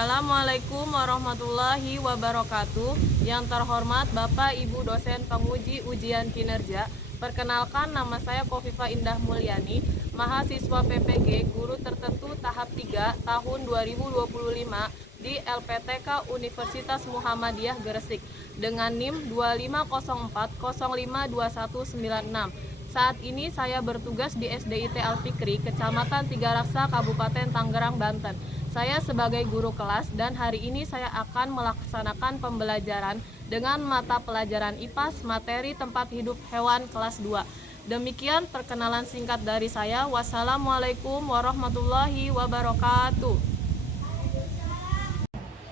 Assalamualaikum warahmatullahi wabarakatuh. Yang terhormat Bapak Ibu dosen penguji ujian kinerja, perkenalkan nama saya Kofifa Indah Mulyani, mahasiswa PPG Guru Tertentu tahap 3 tahun 2025 di LPTK Universitas Muhammadiyah Gresik dengan NIM 2504052196. Saat ini saya bertugas di SDIT Al-Fikri, Kecamatan Tiga Raksa, Kabupaten Tangerang, Banten. Saya sebagai guru kelas dan hari ini saya akan melaksanakan pembelajaran dengan mata pelajaran IPAS materi tempat hidup hewan kelas 2. Demikian perkenalan singkat dari saya. Wassalamualaikum warahmatullahi wabarakatuh.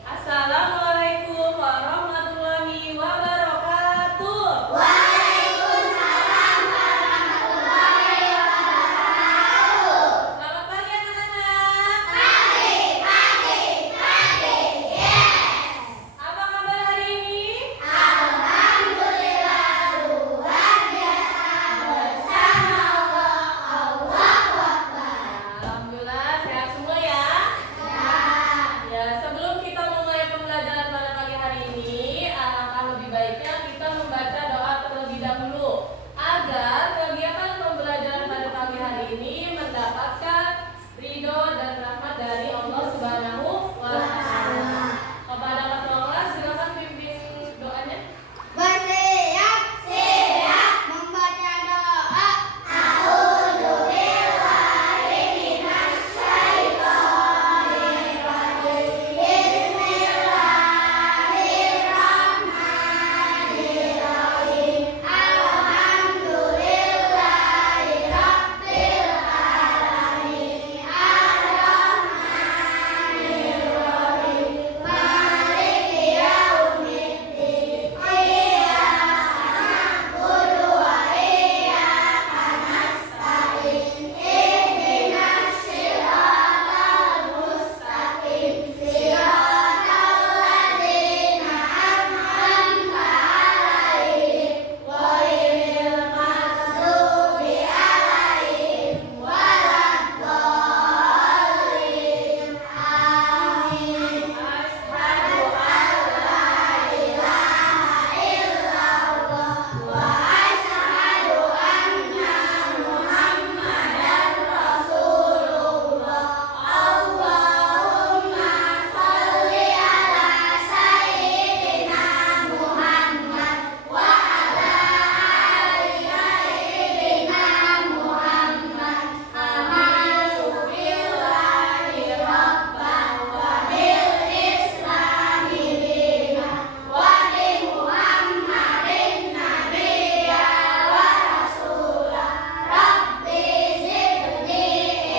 Assalamualaikum warahmatullahi wabarakatuh. Waalaikumsalam warahmatullahi wabarakatuh. Selamat pagi anak-anak. Pagi, yes. Apa kabar hari ini? Alhamdulillah luar biasa bersama Allah Akbar. Alhamdulillah sehat semua ya. Ya, sebelum kita memulai pembelajaran pada pagi hari ini, alangkah lebih baiknya kita membaca doa terlebih dahulu agar kegiatan pembelajaran pada pagi hari ini mendapatkan ridho dan rahmat dari Allah Subhanahu wa Ta'ala. Kepada ketua kelas silakan pimpin doanya. Bersiap membaca doa. A'udzubillahi minasyaitonir rajim. Bismillahirrahmanirrahim. Alhamdulillahi rabbil alamin. Ar-Rahmanir-Rahim. Maliki yaumiddin. Iyyaka na'budu wa iyyaka nasta'in. Ihdinas siratal mustaqim. Siratal ladzina an'amta 'alaihim ghairil maghdubi 'alaihim waladdallin. Amin. Asyhadu an la ilaha illallah wa asyhadu anna Muhammadan Rasulullah. Allahumma sholli ala sayyidina Muhammad wa ala ali sayyidina Muhammad. A'udzu billahi rabban wa bil islami dinan wa bi Muhammadin nabiyya wa rasula. Rabbi zidni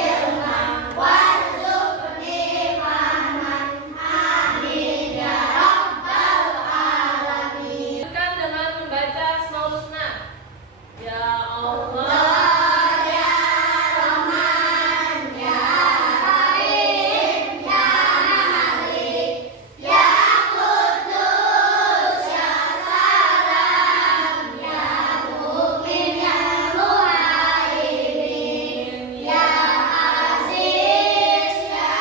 ilman warzuqni fahman. Amin ya rabbal alamin. Lanjutkan dengan membaca Asmaul Husna. Ya Allah, Ya Rahman, Ya Rahim, Ya Malik, Ya Quddus, Ya Salam, Ya Mu'min, Ya Muhaimin, Ya Aziz, Ya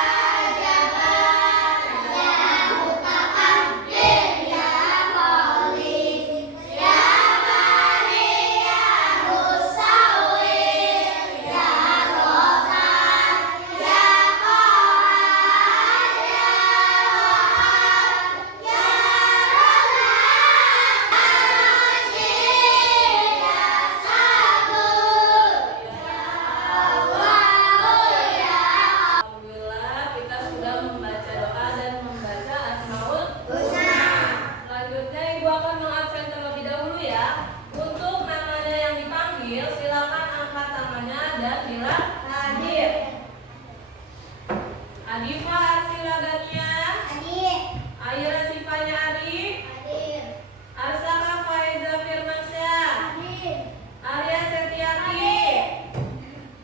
Jabbar, Ya Mutakabbir, Ya Khalik, Ya Bari, Ya Musawwir, Ya Rohman, Ya Qahhar, Ya Wahhab, Ya Razzaq, Ya Rashid, Ya Sabur, Ya Allah, Ya alhamdulillah kita sudah membaca doa dan membaca Asmaul Husna. Selanjutnya Ibu akan mengabsen terlebih dahulu ya. Untuk namanya yang dipanggil, silakan angkat tangannya dan bilang hadir. Adifa Arsila Dania, Hadir, Aira Sifanya Arif, hadir, Arsaka Faiza Firmansyah, hadir, Arya Setiati,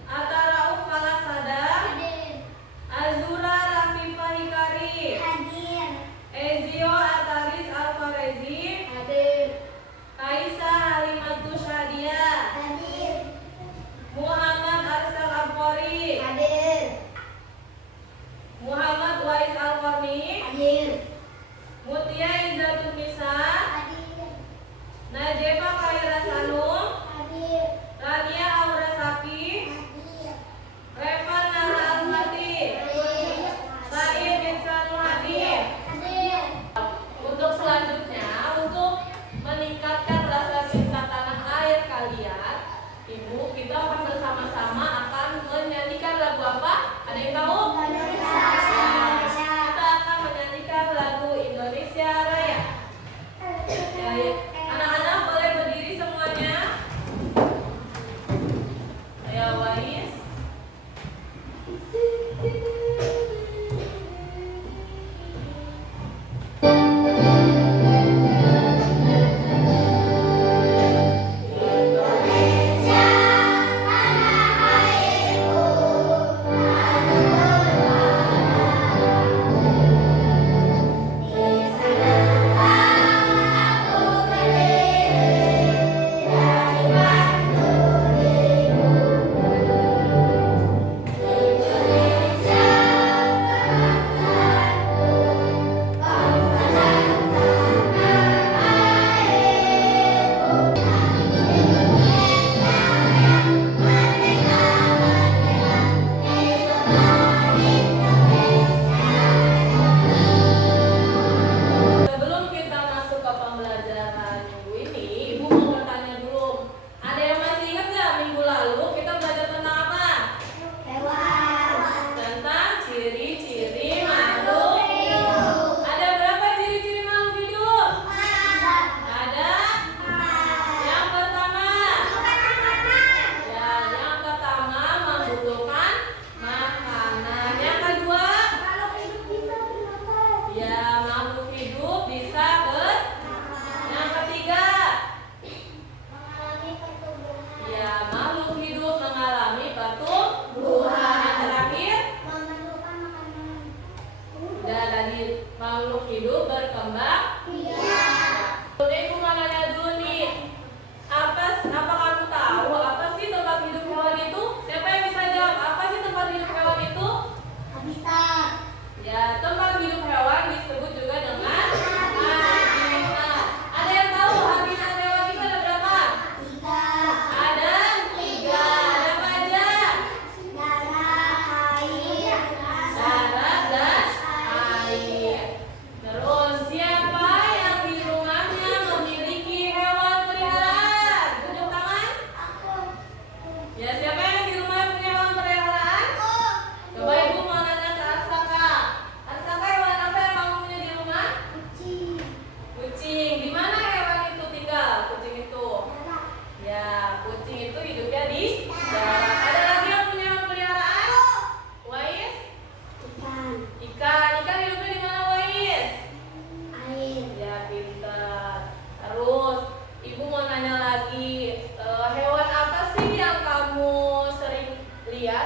Atara Ufala Sada, hadir, Azura Rafifah Hikari, hadir, Ezio Ataris Alfarezi, hadir, Kaisa Halimatus Hadiah, hadir, Muhammad Arsal Abqori, hadir, Muhammad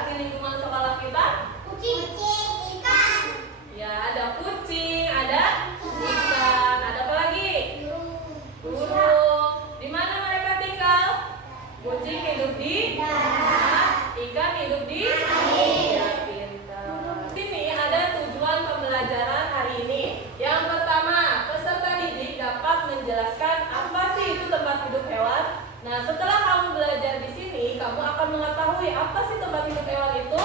di lingkungan sekolah kita? Kucing. Ikan. Ya, ada kucing, ada ikan, ada apa lagi? Burung. Di mana mereka tinggal? Kucing hidup di darat, ikan hidup di air. Ya, pintar. Sini ada tujuan pembelajaran hari ini. Yang pertama, peserta didik dapat menjelaskan apa sih itu tempat hidup hewan. Nah, setelah kamu belajar di sini, kamu akan mengetahui apa sih tempat hidup hewan itu.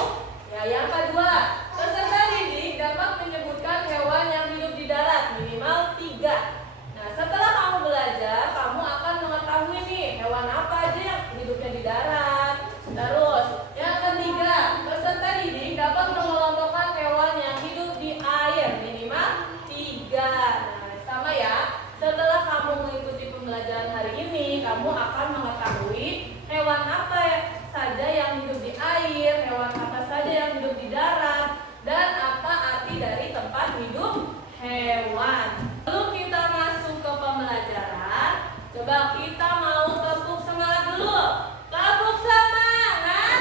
Ya, yang kedua, peserta didik dapat menyebutkan hewan yang hidup di darat minimal 3. Nah, setelah kamu belajar, kamu akan mengetahui nih hewan apa aja yang hidupnya di darat. Terus, yang ketiga, peserta didik dapat mengelompokkan hewan yang hidup di air minimal 3. Nah, sama ya. Setelah kamu mengikuti pembelajaran hari ini, kamu akan mengetahui hewan apa saja yang hidup di air, hewan apa saja yang hidup di darat, dan apa arti dari tempat hidup hewan. Sebelum kita masuk ke pembelajaran, coba kita mau tepuk semangat dulu. Tepuk semangat.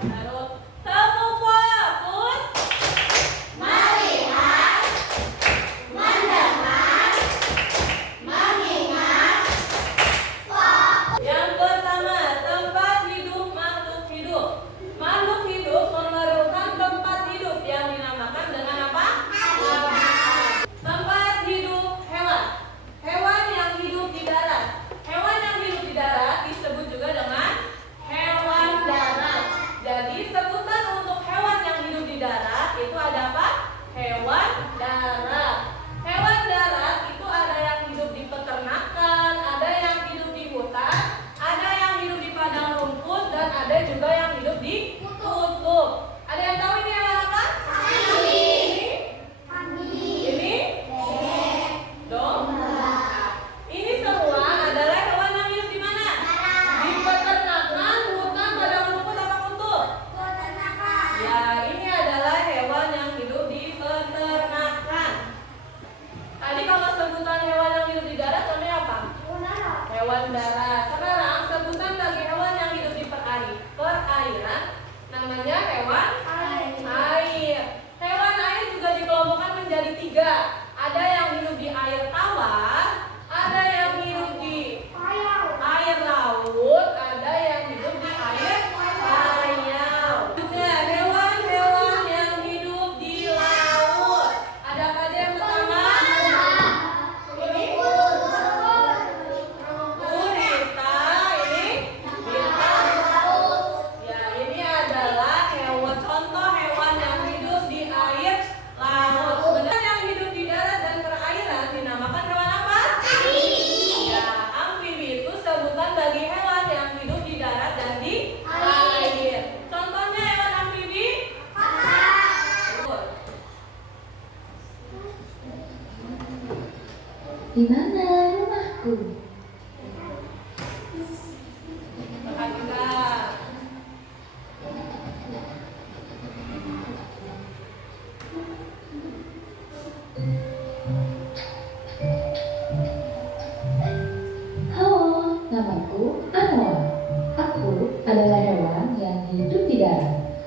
Terus tepuk fokus. Melihat, mendengar, mengingat. Yang pertama, tempat hidup makhluk hidup. Makhluk hidup memerlukan tempat hidup yang dinamakan dengan apa? Habitat. Tempat hidup hewan. Hewan yang hidup di darat. Hewan yang hidup di darat disebut juga dengan hewan darat. Jadi sebutan untuk hewan yang hidup di darat itu ada apa? Hewan darat. Hewan darat itu ada yang hidup di peternakan, ada yang hidup di hutan, ada yang hidup di padang rumput, dan ada juga yang hidup di kutub. Ada yang tahu ini hewan apa? Ini domba. Ini semua adalah hewan yang hidup di mana? Di peternakan, hutan, padang rumput, apa kutub? Ya, ini adalah hewan yang hidup di peternakan. Tadi kalau sebutan hewan yang hidup di darat namanya apa? Hewan darat. Sekarang sebutan bagi hewan yang hidup di perairan namanya hewan air. Hewan air juga dikelompokkan menjadi 3. Ada yang hidup di air tawar, ada yang hidup di air laut, ada yang hidup di air payau. Nah, hewan-hewan yang hidup di laut. Ada apa aja yang pertama? Ini gurita, ini bintang. Ya, ini adalah contoh hewan yang hidup di air laut. Sebenarnya yang hidup di darat dan perairan dinamakan hewan apa? Ya, amfibi itu sebutan bagi hewan yang hidup di darat dan di air. Contohnya hewan amfibi? Di mana rumahku? Makan juga. Halo, namaku Anwar. Aku adalah hewan yang hidup di darat.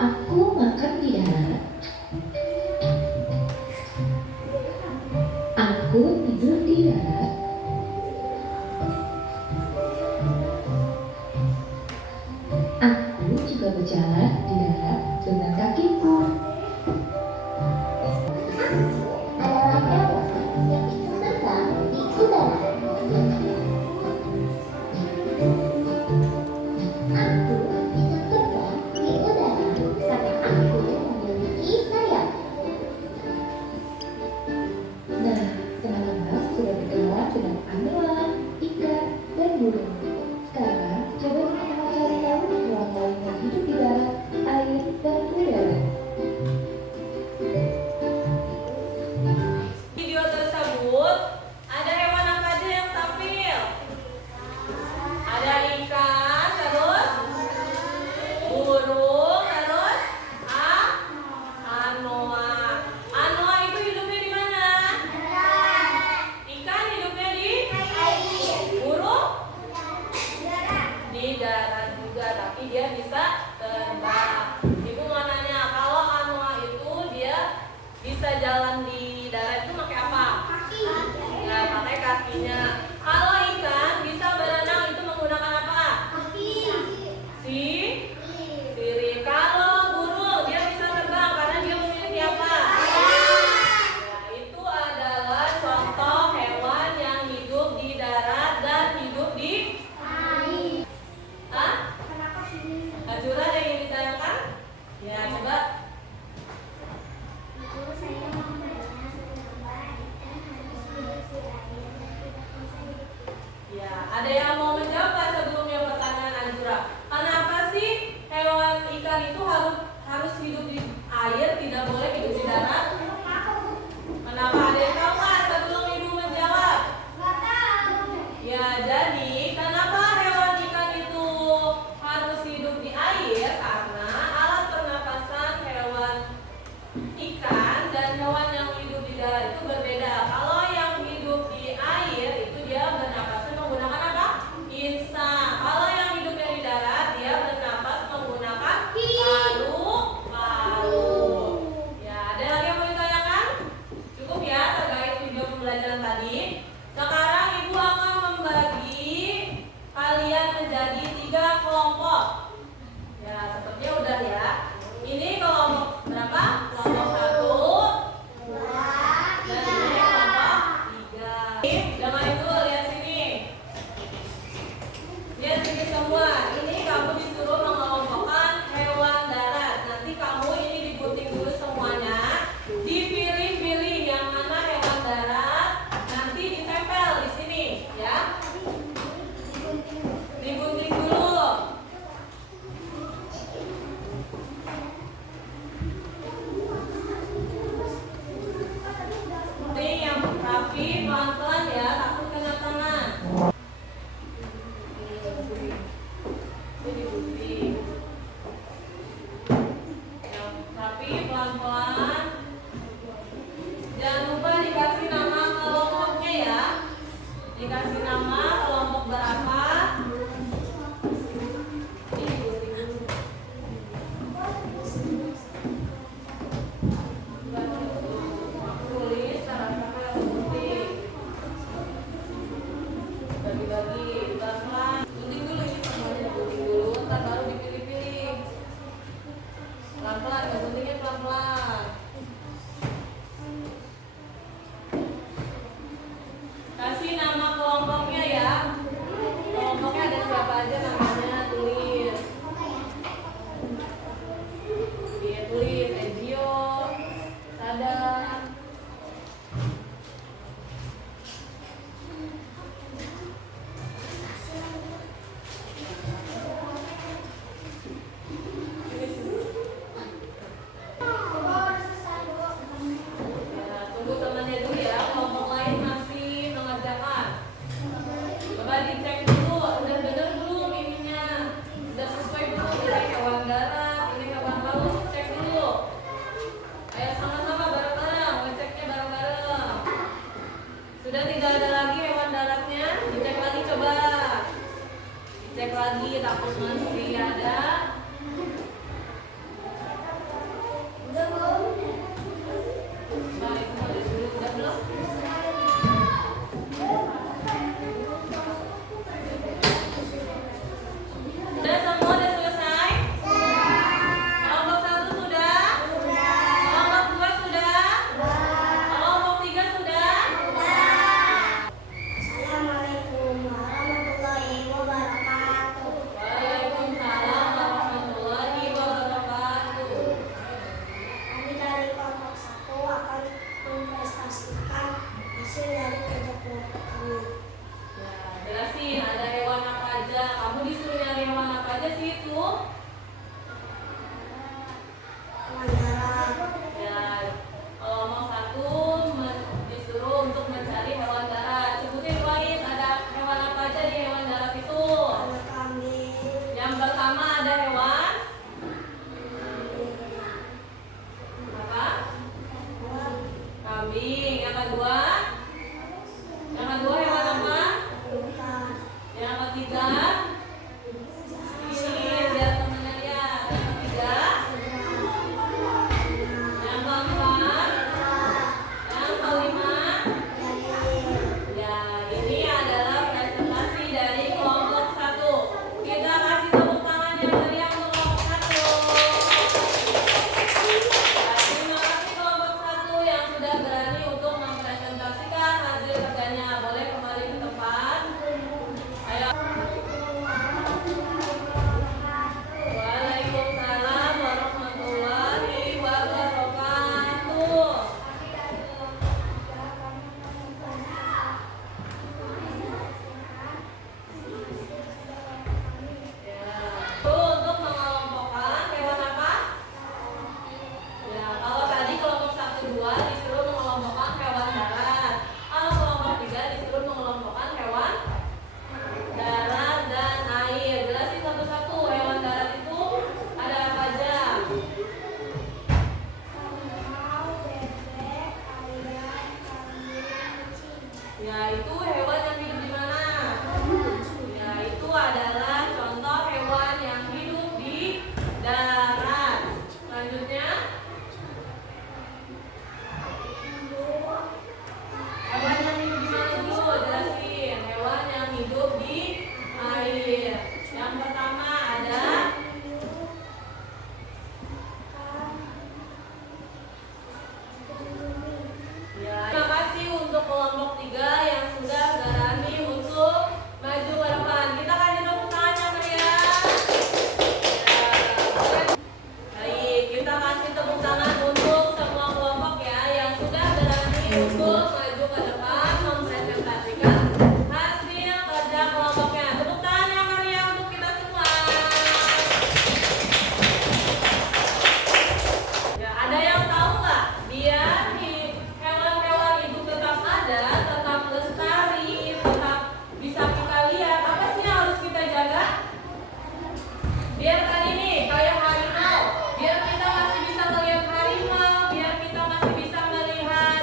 Aku makan di darat. Aku tidur di darat. Aku juga berjalan di darat dengan kakiku. Adalah hewan yang bisa terbang di udara. Aku bisa terbang di udara karena aku memiliki sayap. Nah, teman-teman sudah berkenalan dengan andalan, ikan, dan burung. Sekarang coba kita cari tahu hewan lain yang hidup di darat kakinya. Kalau ikan bisa berenang itu menggunakan apa? Sirip. Kalau burung dia bisa terbang karena dia memiliki apa? Ya, itu adalah contoh hewan yang hidup di darat dan hidup di Azura ada yang ingin ditayangkan? Ya, coba. Ya, ada yang mau menjawab nggak sebelumnya pertanyaan Azura? Kenapa sih hewan ikan itu harus hidup di air, tidak boleh hidup di darat? Kenapa? Ada yang tahu nggak sebelum ibu menjawab? Ya, jadi kenapa hewan ikan itu harus hidup di air? Karena alat pernapasan hewan ikan dan hewan yang hidup di darat itu berbeda. Kalau yang hidup di air itu dia bernapasnya menggunakan apa? Insang. Kalau yang hidupnya di darat dia bernapas menggunakan paru-paru. Ya, ada lagi yang mau ditanyakan? Cukup ya terkait video pembelajaran tadi. Sekarang ibu akan membagi kalian menjadi 3 kelompok. Ya, sepertinya udah ya. Ini kelompok berapa? Kelompok 1 dan ini kelompok 3. Dengarin dulu, lihat sini. Lihat sini semua. Ini kamu disuruh mengelompokkan hewan darat. Nanti kamu ini digunting dulu semuanya. Dipilih-pilih yang mana hewan darat. Nanti ditempel di sini, ya. Digunting dulu. Gunting yang rapi, pelan-pelan ya, takut kena tangan. Ini digunting. Yang rapi, pelan-pelan. Jangan lupa dikasih nama kelompoknya ya. Dikasih nama kelompok berapa. Ini digunting dulu. Tulis cara-cara yang gunting. Bagi-bagi pelan-pelan. Gunting dulu ini semuanya, gunting dulu, ntar baru dipilih-pilih. Pelan-pelan, ya guntingnya pelan-pelan. Kasih nama kelompoknya ya. Kelompoknya ada siapa aja namanya, tulis. Dia tulis Ezio, Sadar. Ya, tunggu temannya dulu ya. Kelompok lain masih mengerjakan. Coba dicek dulu, udah bener belum ininya? Udah sesuai belum? Ini hewan darat, ini hewan laut. Cek dulu. Ayo sama-sama bareng-bareng, ngeceknya bareng-bareng. Sudah tidak ada lagi hewan daratnya? Dicek lagi coba. Dicek lagi, takut masih ada. Baik, mulai dulu. Udah belum? Udah semua udah selesai? Kelompok 1 sudah? Kelompok 2 sudah? Kelompok 3 sudah? Assalamualaikum warahmatullahi wabarakatuh. Waalaikumsalam warahmatullahi itu hewan yang hidup di mana? Ya, itu adalah contoh hewan yang hidup di darat. Selanjutnya, hewan yang hidup di mana dulu? Jelasin. Hewan yang hidup di air. Yang pertama ada ya. Terima kasih untuk kelompok 3 yang sudah berani untuk maju ke depan. Kita kasih tepuk tangan ya. Baik, kita kasih tepuk tangan untuk semua kelompok ya yang sudah berani untuk maju ke depan mempresentasikan hasil kerja kelompoknya. Tepuk tangan yang meriah untuk kita semua. Ya, ada yang tahu nggak? Biar hewan-hewan itu tetap ada, tetap lestari, tetap bisa kita lihat. Apa sih yang harus kita jaga? Biar tadi nih kayak harimau, biar kita masih bisa melihat harimau, biar kita masih bisa melihat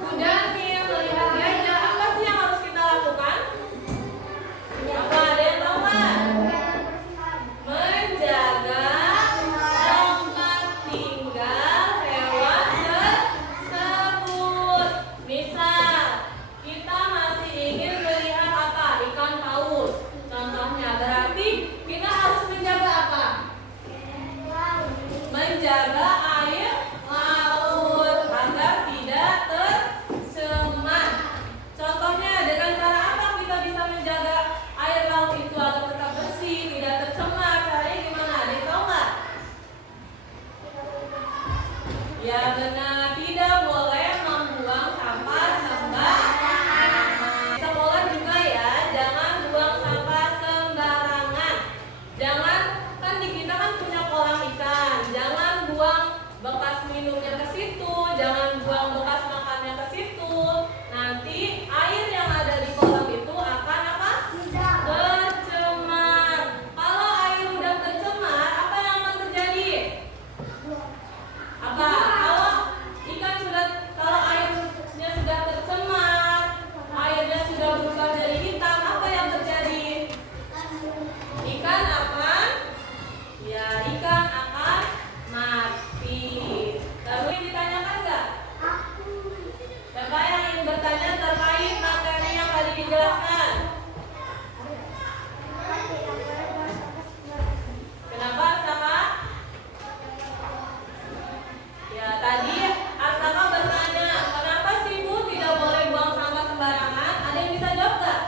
kudanil, melihat gajah. Apa sih yang harus kita lakukan? Apa ada yang tahu nggak? Menjaga tempat tinggal hewan tersebut. Misal kita masih ingin melihat apa? Ikan paus. Contohnya berarti kita harus menjaga apa? Menjaga air laut agar tidak tercemar. Contohnya dengan cara apa kita bisa menjaga air laut itu agar tetap bersih, tidak tercemar? Caranya gimana? Ada yang tahu nggak? Ya benar, tidak boleh membuang sampah sembarangan. Sekolah juga ya, jangan buang sampah sembarangan. Jangan, kan di kita kan punya kolam ikan. Jangan buang bekas minumnya ke situ, jangan buang bekas makannya ke situ. Nanti air yang ada di kolam itu akan apa? Tercemar. Kalau air udah tercemar, apa yang akan terjadi? Apa? Kalau airnya sudah tercemar, airnya sudah berubah dari hitam, apa yang terjadi? Ikan akan mati. Lalu yang ditanyakan nggak? Siapa yang ingin bertanya terkait materi yang tadi dijelaskan? Kenapa Arsaka? Ya tadi Arsaka bertanya, kenapa sih Bu tidak boleh buang sampah sembarangan? Ada yang bisa jawab nggak?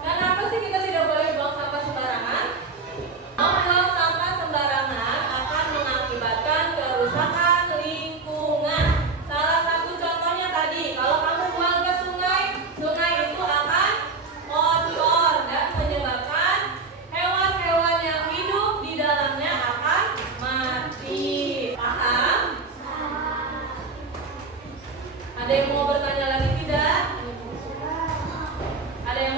Kenapa sih kita tidak boleh buang sampah sembarangan? Membuang sampah sembarangan akan mengakibatkan kerusakan lingkungan. Salah satu contohnya tadi, kalau kamu buang ke sungai, sungai itu akan kotor dan menyebabkan hewan-hewan yang hidup di dalamnya akan mati. Paham? Ada yang mau bertanya lagi tidak? Ada yang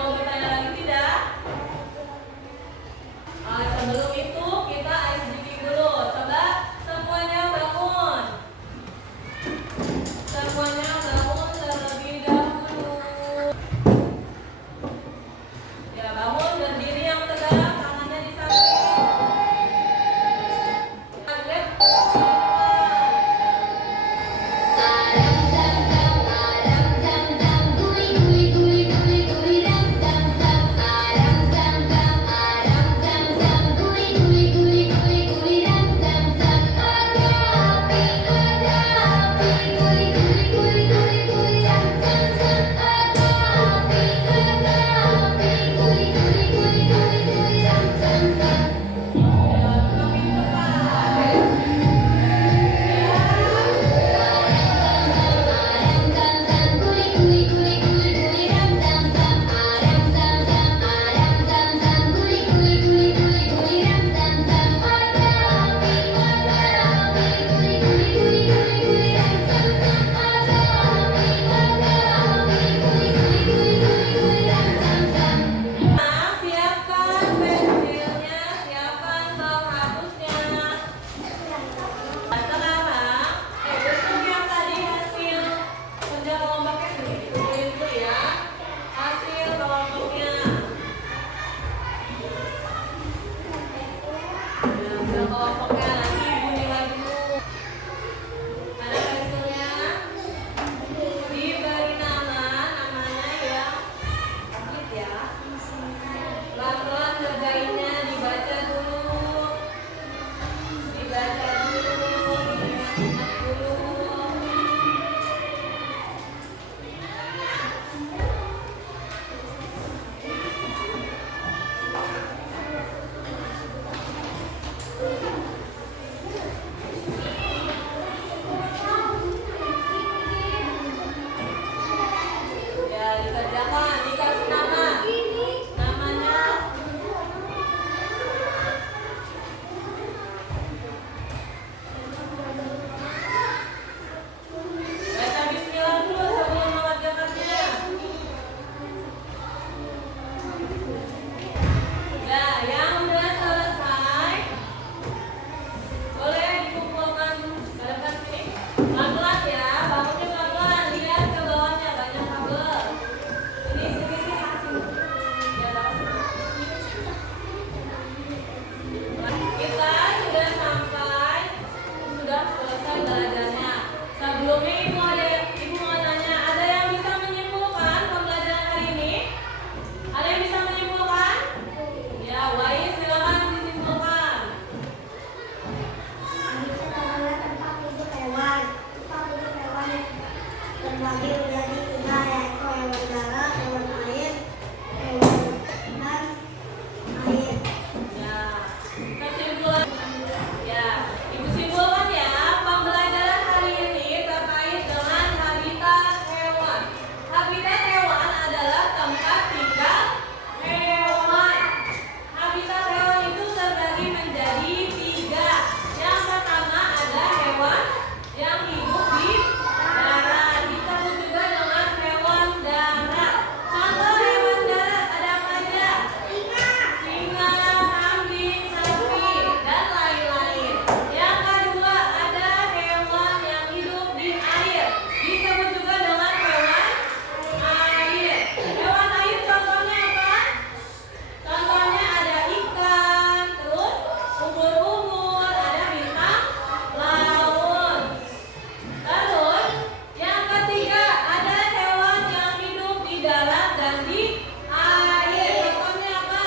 berjalan di air. Contohnya apa?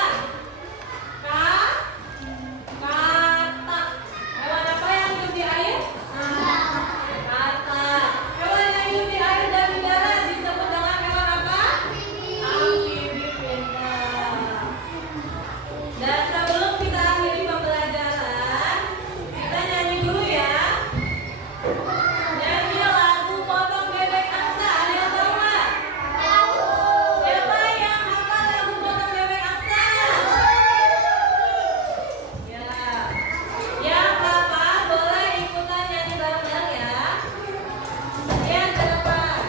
Katak. Hewan apa yang hidup di air? Katak. Hewan yang hidup di air dan di darat disebut dengan hewan apa? Amfibi. Pintar. Dan sebelum kita akhiri pembelajaran, kita nyanyi dulu ya. Nyanyi lagu Potong Bebek Angsa. Ada yang tahu nggak? Siapa yang hafal lagu Potong Bebek Angsa? Ya. Yang hafal boleh ikutan nyanyi bareng-bareng ya. Yang ke depan.